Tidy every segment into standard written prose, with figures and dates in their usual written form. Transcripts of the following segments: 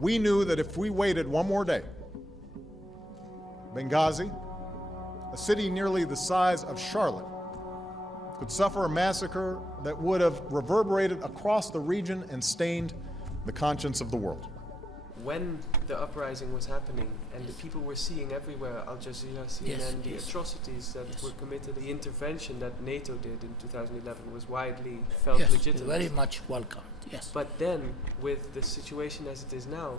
We knew that if we waited one more day, Benghazi, a city nearly the size of Charlotte, could suffer a massacre that would have reverberated across the region and stained the conscience of the world. When the uprising was happening and the people were seeing everywhere, Al Jazeera, CNN, the atrocities that were committed, the intervention that NATO did in 2011 was widely felt legitimate. Very much welcomed, yes. But then, with the situation as it is now,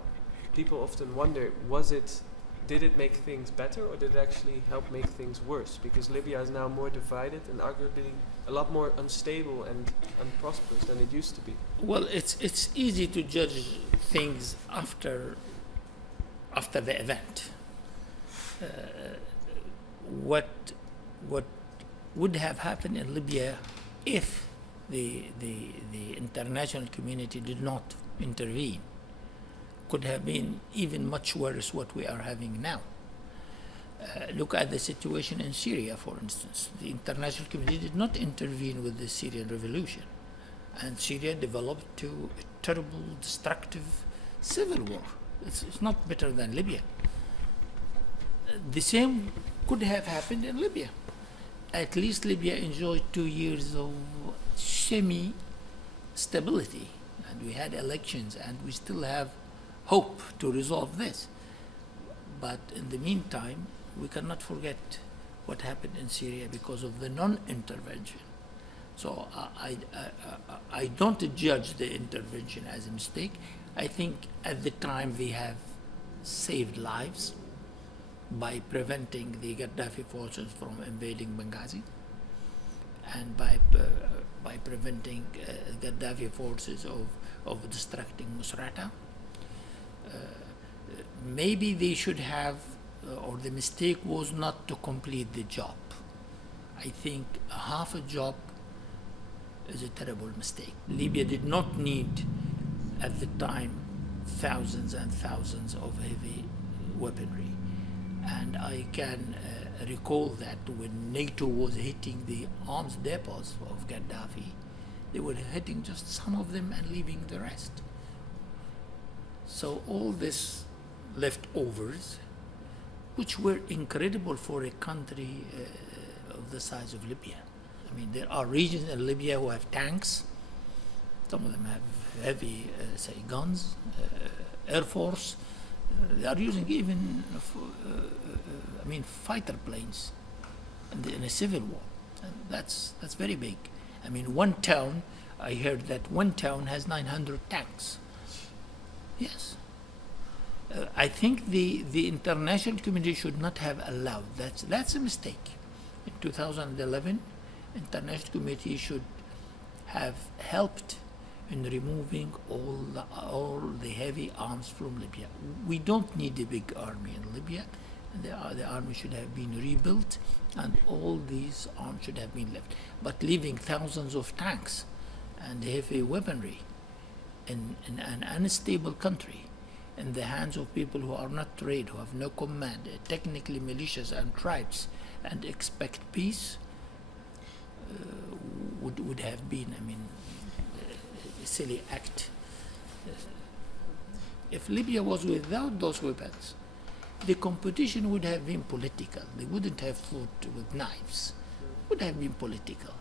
people often wonder, did it make things better or did it actually help make things worse? Because Libya is now more divided and arguably a lot more unstable and unprosperous than it used to be. Well, it's easy to judge things after the event. What would have happened in Libya if the international community did not intervene could have been even much worse what we are having now. Look at the situation in Syria, for instance. The international community did not intervene with the Syrian revolution, and Syria developed to a terrible, destructive civil war. It's not better than Libya. The same could have happened in Libya. At least Libya enjoyed 2 years of semi-stability, and we had elections, and we still have hope to resolve this. But in the meantime, we cannot forget what happened in Syria because of the non-intervention. So I don't judge the intervention as a mistake. I think at the time they have saved lives by preventing the Gaddafi forces from invading Benghazi and by preventing Gaddafi forces of destructing Misrata. Maybe they should have, or the mistake was not to complete the job. I think half a job is a terrible mistake. Libya did not need, at the time, thousands and thousands of heavy weaponry. And I can recall that when NATO was hitting the arms depots of Gaddafi, they were hitting just some of them and leaving the rest. So all this leftovers, which were incredible for a country of the size of Libya. I mean, there are regions in Libya who have tanks. Some of them have heavy, guns, air force. They are using even, fighter planes in a civil war. And that's very big. I mean, one town, I heard that one town has 900 tanks. Yes. I think the international community should not have allowed that. That's a mistake. In 2011, international community should have helped in removing all the heavy arms from Libya. We don't need a big army in Libya. The army should have been rebuilt, and all these arms should have been left. But leaving thousands of tanks and heavy weaponry in an unstable country in the hands of people who are not trained, who have no command, technically militias and tribes, and expect peace, would have been, a silly act. If Libya was without those weapons, the competition would have been political. They wouldn't have fought with knives. It would have been political.